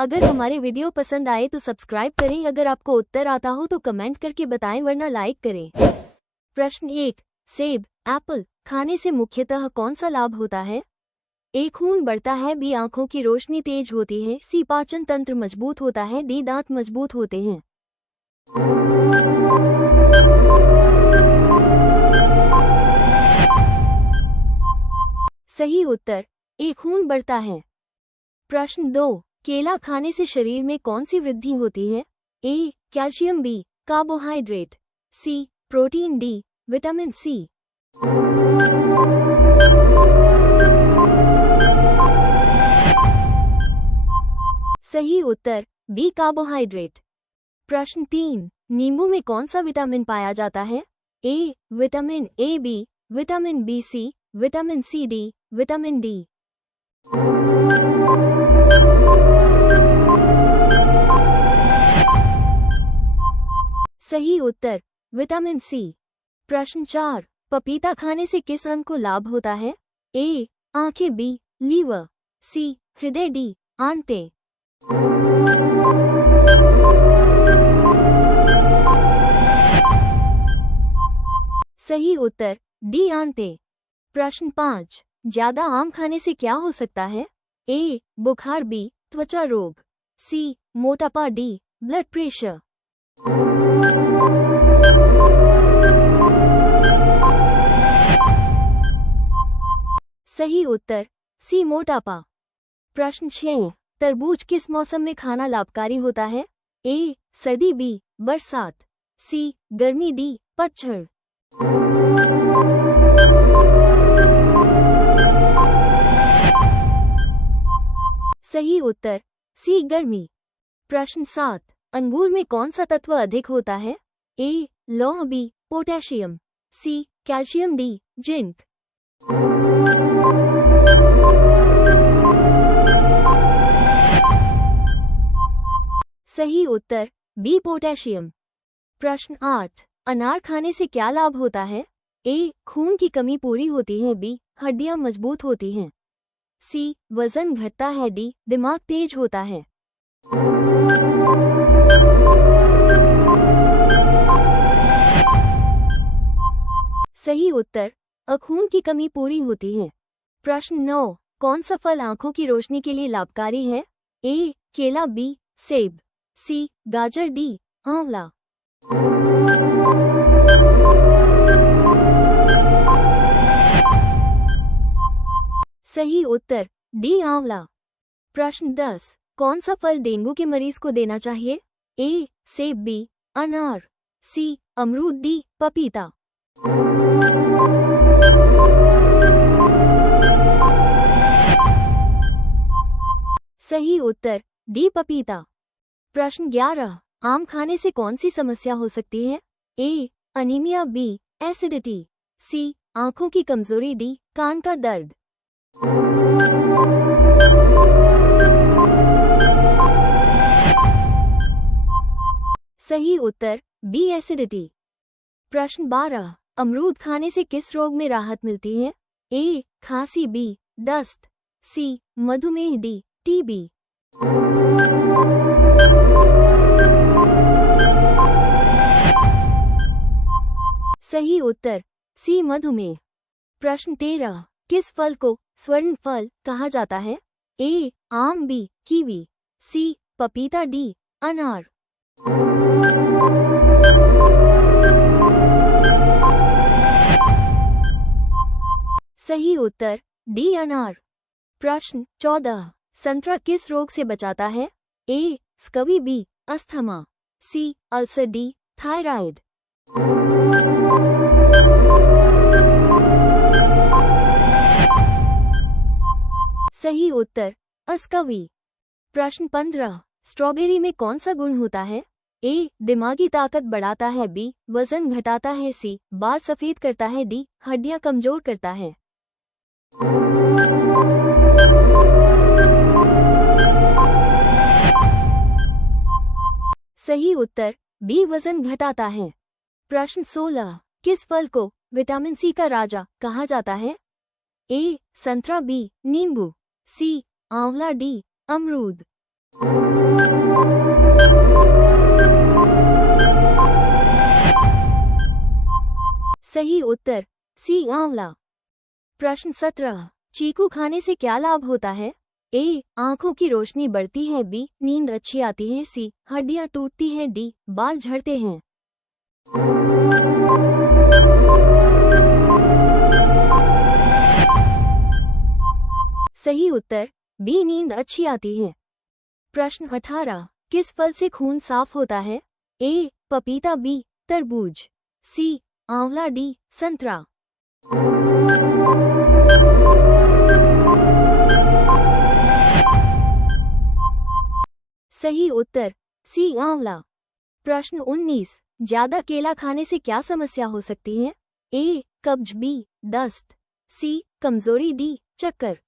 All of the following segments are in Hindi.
अगर हमारे वीडियो पसंद आए तो सब्सक्राइब करें। अगर आपको उत्तर आता हो तो कमेंट करके बताएं, वरना लाइक करें। प्रश्न 1। सेब, एप्पल खाने से मुख्यतः कौन सा लाभ होता है? ए. खून बढ़ता है, बी. आंखों की रोशनी तेज होती है, सी. पाचन तंत्र मजबूत होता है, डी. दांत मजबूत होते हैं। सही उत्तर ए. खून बढ़ता है। प्रश्न 2। केला खाने से शरीर में कौन सी वृद्धि होती है? A. Calcium, B. Carbohydrate, C. Protein, D. Vitamin C. सही उत्तर बी. कार्बोहाइड्रेट। प्रश्न 3। नींबू में कौन सा विटामिन पाया जाता है? A. Vitamin A, B. Vitamin B, C. Vitamin C, D. Vitamin D. सही उत्तर विटामिन सी। प्रश्न 4। पपीता खाने से किस अंग को लाभ होता है? ए. आंखें, बी. लीवर, सी. हृदय, डी. आंतें। सही उत्तर डी. आंतें। प्रश्न 5। ज्यादा आम खाने से क्या हो सकता है? ए. बुखार, बी. त्वचा रोग, सी. मोटापा, डी. Blood pressure. सही उत्तर सी. मोटापा। प्रश्न 6। तरबूज किस मौसम में खाना लाभकारी होता है? ए. सर्दी, बी. बरसात, सी. गर्मी, डी. पतझड़। सही उत्तर सी. गर्मी। प्रश्न 7। अंगूर में कौन सा तत्व अधिक होता है? ए. लौह, B. Potassium, C. Calcium, D. Zinc. सही उत्तर बी. पोटेशियम। प्रश्न 8। अनार खाने से क्या लाभ होता है? ए. खून की कमी पूरी होती है, बी. हड्डियां मजबूत होती हैं, सी. वजन घटता है, डी. दिमाग तेज होता है। सही उत्तर खून की कमी पूरी होती है। प्रश्न 9। कौन सा फल आंखों की रोशनी के लिए लाभकारी है? ए. केला, बी. सेब, सी. गाजर, डी. आंवला। सही उत्तर डी. आंवला। प्रश्न 10। कौन सा फल डेंगू के मरीज को देना चाहिए? ए. सेब, बी. अनार, सी. अमरूद, डी. पपीता। सही उत्तर डी. पपीता। प्रश्न 11। आम खाने से कौन सी समस्या हो सकती है? A. Anaemia, B. Acidity, C. आंखों की कमजोरी, डी. कान का दर्द। सही उत्तर बी. एसिडिटी। प्रश्न 12। अमरूद खाने से किस रोग में राहत मिलती है? ए. खांसी, बी. दस्त, सी. मधुमेह, डी. टीबी। सही उत्तर सी. मधुमेह। प्रश्न 13। किस फल को स्वर्ण फल कहा जाता है? ए. आम, बी. कीवी, सी. पपीता, डी. अनार। सही उत्तर डी. अनार। प्रश्न 14। संतरा किस रोग से बचाता है? A. Scurvy, B. Asthma, C. Ulcer, D. Thyroid. सही उत्तर अस्कवी। प्रश्न 15। स्ट्रॉबेरी में कौन सा गुण होता है? ए. दिमागी ताकत बढ़ाता है, बी. वजन घटाता है, सी. बाल सफेद करता है, डी. हड्डियां कमजोर करता है। सही उत्तर बी. वजन घटाता है। प्रश्न 16। किस फल को विटामिन सी का राजा कहा जाता है? ए. संतरा, बी. नींबू, सी. आंवला, डी. अमरूद। सही उत्तर सी आंवला। प्रश्न 17, चीकू खाने से क्या लाभ होता है? ए, आंखों की रोशनी बढ़ती है, बी, नींद अच्छी आती है, सी, हड्डियां टूटती हैं, डी, बाल झड़ते हैं। सही उत्तर बी, नींद अच्छी आती है। प्रश्न 18, किस फल से खून साफ होता है? ए, पपीता, बी, तरबूज, सी, आंवला, डी, संतरा। सही उत्तर सी, आंवला। प्रश्न 19, ज्यादा केला खाने से क्या समस्या हो सकती है? ए, कब्ज, बी, दस्त, सी, कमजोरी, डी, चक्कर।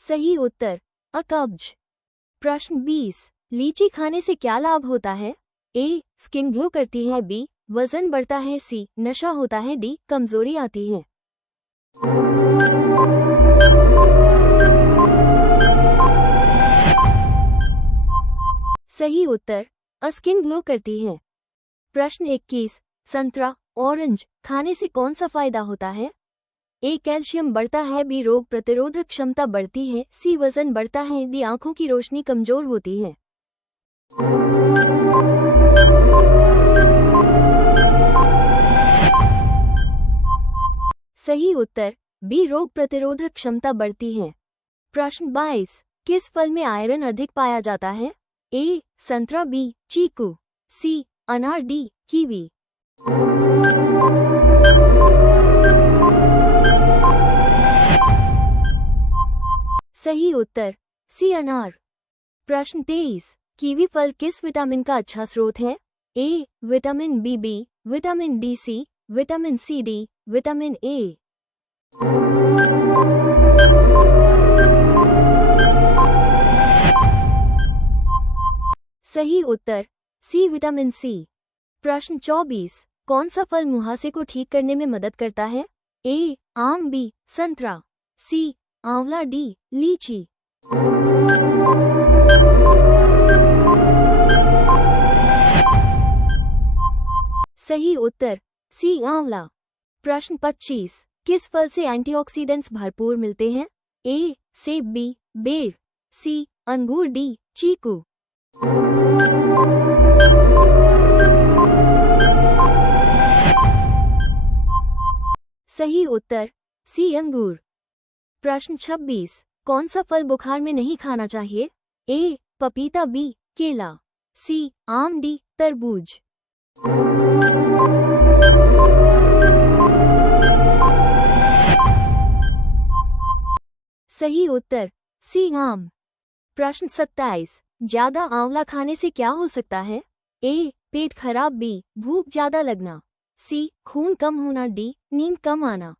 सही उत्तर अकब्ज। प्रश्न 20, लीची खाने से क्या लाभ होता है? ए, स्किन ग्लो करती है, बी, वजन बढ़ता है, सी, नशा होता है, डी, कमजोरी आती है। सही उत्तर स्किन ग्लो करती है। प्रश्न 21, संतरा, ऑरेंज खाने से कौन सा फायदा होता है? ए, कैल्शियम बढ़ता है, बी, रोग प्रतिरोधक क्षमता बढ़ती है, सी, वजन बढ़ता है, डी, आंखों की रोशनी कमजोर होती है। सही उत्तर बी, रोग प्रतिरोधक क्षमता बढ़ती है। प्रश्न 22, किस फल में आयरन अधिक पाया जाता है? ए, संतरा, बी, चीकू, सी, अनार, डी, कीवी। सही उत्तर सी, अनार। प्रश्न 23, कीवी फल किस विटामिन का अच्छा स्रोत है? A, vitamin B, B, vitamin D, C, vitamin C, D, vitamin A. सही उत्तर सी, विटामिन सी। प्रश्न 24, कौन सा फल मुहासे को ठीक करने में मदद करता है? ए, आम, बी, संतरा, सी, आंवला, डी, लीची। सही उत्तर सी, आंवला। प्रश्न 25, किस फल से एंटीऑक्सीडेंट्स भरपूर मिलते हैं? ए, सेब, बी, बेर, सी, अंगूर, डी, चीकू। सही उत्तर सी, अंगूर। प्रश्न 26, कौन सा फल बुखार में नहीं खाना चाहिए? ए, पपीता, बी, केला, सी, आम, डी, तरबूज। सही उत्तर सी, आम। प्रश्न 27, ज्यादा आंवला खाने से क्या हो सकता है? ए, पेट खराब, बी, भूख ज्यादा लगना, सी, खून कम होना, डी, नींद कम आना।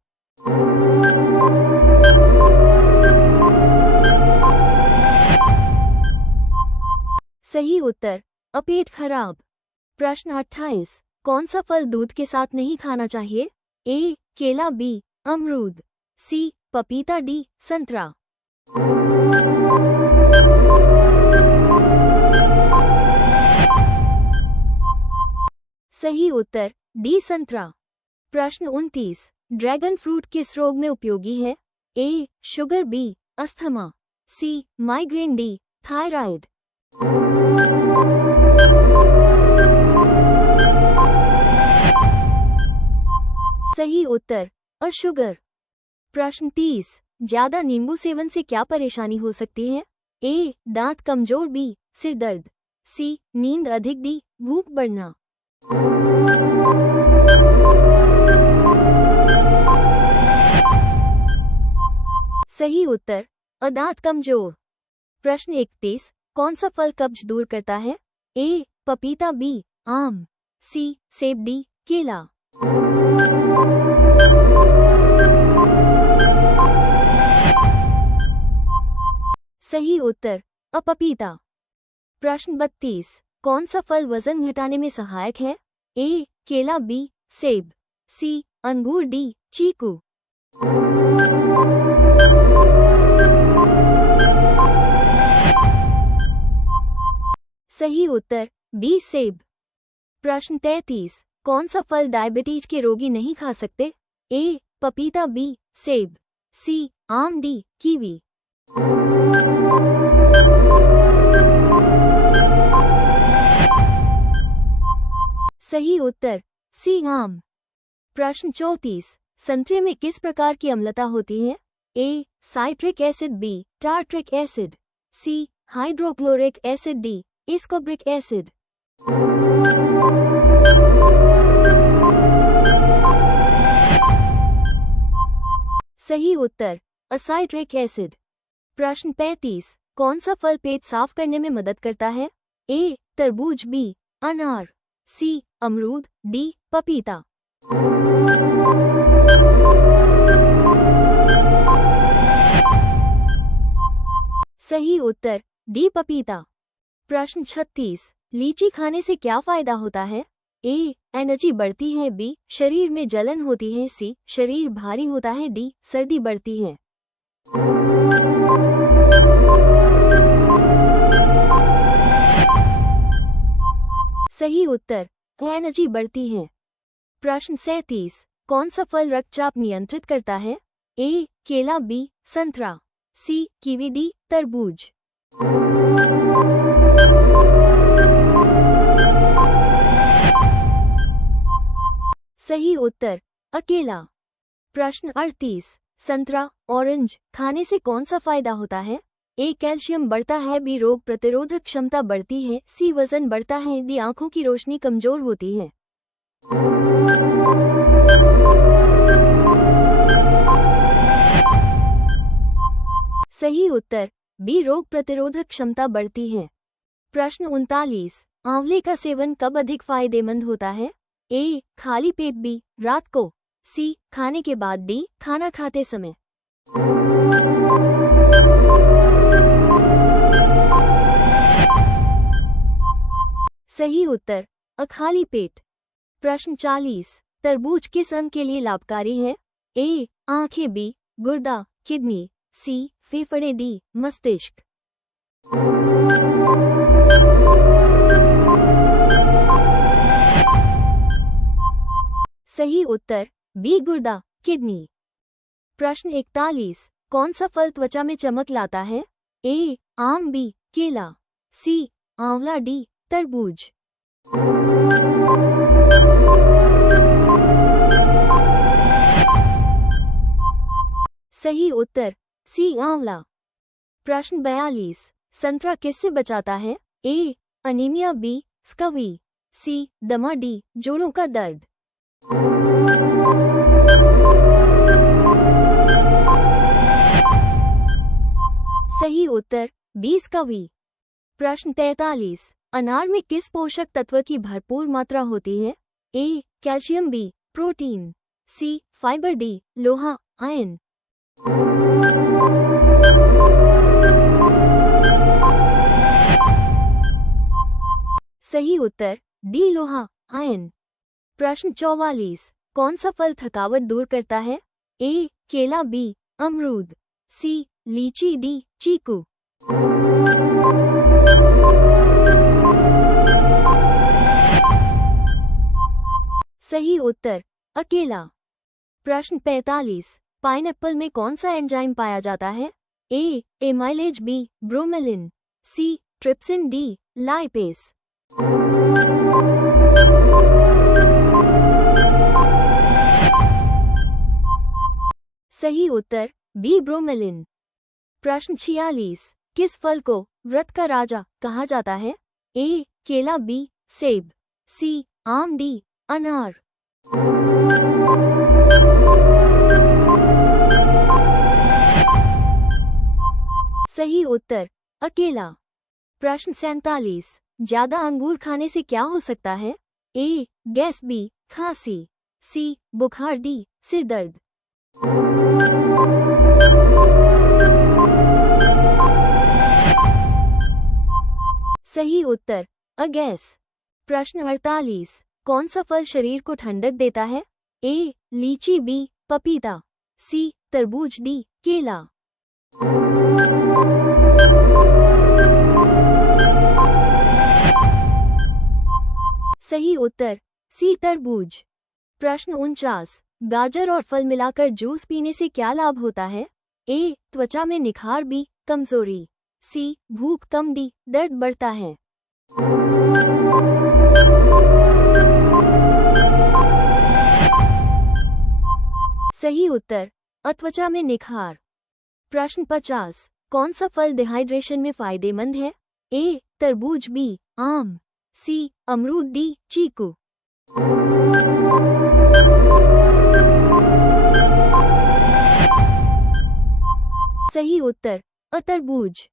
सही उत्तर पेट खराब। प्रश्न 28, कौन सा फल दूध के साथ नहीं खाना चाहिए? ए, केला, बी, अमरूद, सी, पपीता, डी, संतरा। सही उत्तर डी, संतरा। प्रश्न 29, ड्रैगन फ्रूट किस रोग में उपयोगी है? ए, शुगर, बी, अस्थमा, सी, माइग्रेन, डी, थायराइड। सही उत्तर शुगर। प्रश्न 30, ज्यादा नींबू सेवन से क्या परेशानी हो सकती है? ए, दांत कमजोर, बी, सिर दर्द, सी, नींद अधिक, डी, भूख बढ़ना। सही उत्तर दांत कमजोर। प्रश्न 31, कौन सा फल कब्ज दूर करता है? ए, पपीता, बी, आम, सी, सेब, डी, केला। सही उत्तर पपीता। प्रश्न 32, कौन सा फल वजन घटाने में सहायक है? ए, केला, बी, सेब, सी, अंगूर, डी चीकू। सही उत्तर बी सेब। प्रश्न 33, कौन सा फल डायबिटीज के रोगी नहीं खा सकते? ए पपीता, बी सेब, सी आम, डी कीवी। सही उत्तर सी आम। प्रश्न 34, संतरे में किस प्रकार की अम्लता होती है? A citric acid, B tartaric acid, C hydrochloric acid, D ascorbic acid. सही उत्तर असाइट्रिक एसिड। प्रश्न 35, कौन सा फल पेट साफ करने में मदद करता है? ए तरबूज, बी अनार, सी अमरूद, डी पपीता। सही उत्तर डी पपीता। प्रश्न 36, लीची खाने से क्या फायदा होता है? ए एनर्जी बढ़ती है, बी शरीर में जलन होती है, सी शरीर भारी होता है, डी सर्दी बढ़ती है। सही उत्तर एनर्जी बढ़ती है। प्रश्न 37, कौन सा फल रक्तचाप नियंत्रित करता है? ए केला, बी संतरा, सी कीवी, डी तरबूज। सही उत्तर अकेला। प्रश्न 38, संतरा ऑरेंज खाने से कौन सा फायदा होता है? ए कैल्शियम बढ़ता है, बी रोग प्रतिरोधक क्षमता बढ़ती है, सी वजन बढ़ता है, डी आंखों की रोशनी कमजोर होती है। सही उत्तर बी रोग प्रतिरोधक क्षमता बढ़ती है। प्रश्न 39, आंवले का सेवन कब अधिक फायदेमंद होता है? ए खाली पेट, बी रात को, सी खाने के बाद, डी खाना खाते समय। सही उत्तर अखाली पेट। प्रश्न 40, तरबूज किस अंग के लिए लाभकारी है? ए आंखें, बी गुर्दा किडनी, सी फेफड़े, डी मस्तिष्क। सही उत्तर बी गुर्दा किडनी। प्रश्न 41, कौन सा फल त्वचा में चमक लाता है? ए आम, बी केला, सी आंवला, डी तरबूज। सही उत्तर सी आंवला। प्रश्न 42, संतरा किससे बचाता है? ए अनीमिया, बी स्कवी, सी दमा, डी जोड़ों का दर्द। सही उत्तर बी स्कवी। प्रश्न 43, अनार में किस पोषक तत्व की भरपूर मात्रा होती है? A calcium, B protein, C fibre, D लोहा आयन। सही उत्तर डी लोहा आयन। प्रश्न 44, कौन सा फल थकावट दूर करता है? ए केला, बी अमरूद, सी लीची, डी चीकू। सही उत्तर अकेला। प्रश्न 45, पाइनएप्पल में कौन सा एंजाइम पाया जाता है? ए एमाइलेज, बी ब्रोमेलिन, सी ट्रिप्सिन, डी लाइपेस। सही उत्तर बी ब्रोमेलिन। प्रश्न 46, किस फल को व्रत का राजा कहा जाता है? ए केला, बी सेब, सी आम, डी अनार। सही उत्तर अकेला। प्रश्न 47, ज्यादा अंगूर खाने से क्या हो सकता है? ए गैस, बी खांसी, सी बुखार, डी सिर दर्द। सही उत्तर अगैस। प्रश्न 48, कौन सा फल शरीर को ठंडक देता है? ए लीची, बी पपीता, सी तरबूज, डी केला। सही उत्तर सी तरबूज। प्रश्न 49, गाजर और फल मिलाकर जूस पीने से क्या लाभ होता है? ए त्वचा में निखार, बी कमजोरी, सी भूख कम, डी दर्द बढ़ता है। सही उत्तर त्वचा में निखार। प्रश्न 50, कौन सा फल डिहाइड्रेशन में फायदेमंद है? ए तरबूज, बी आम, सी अमरूद, डी चीकू। सही उत्तर तरबूज।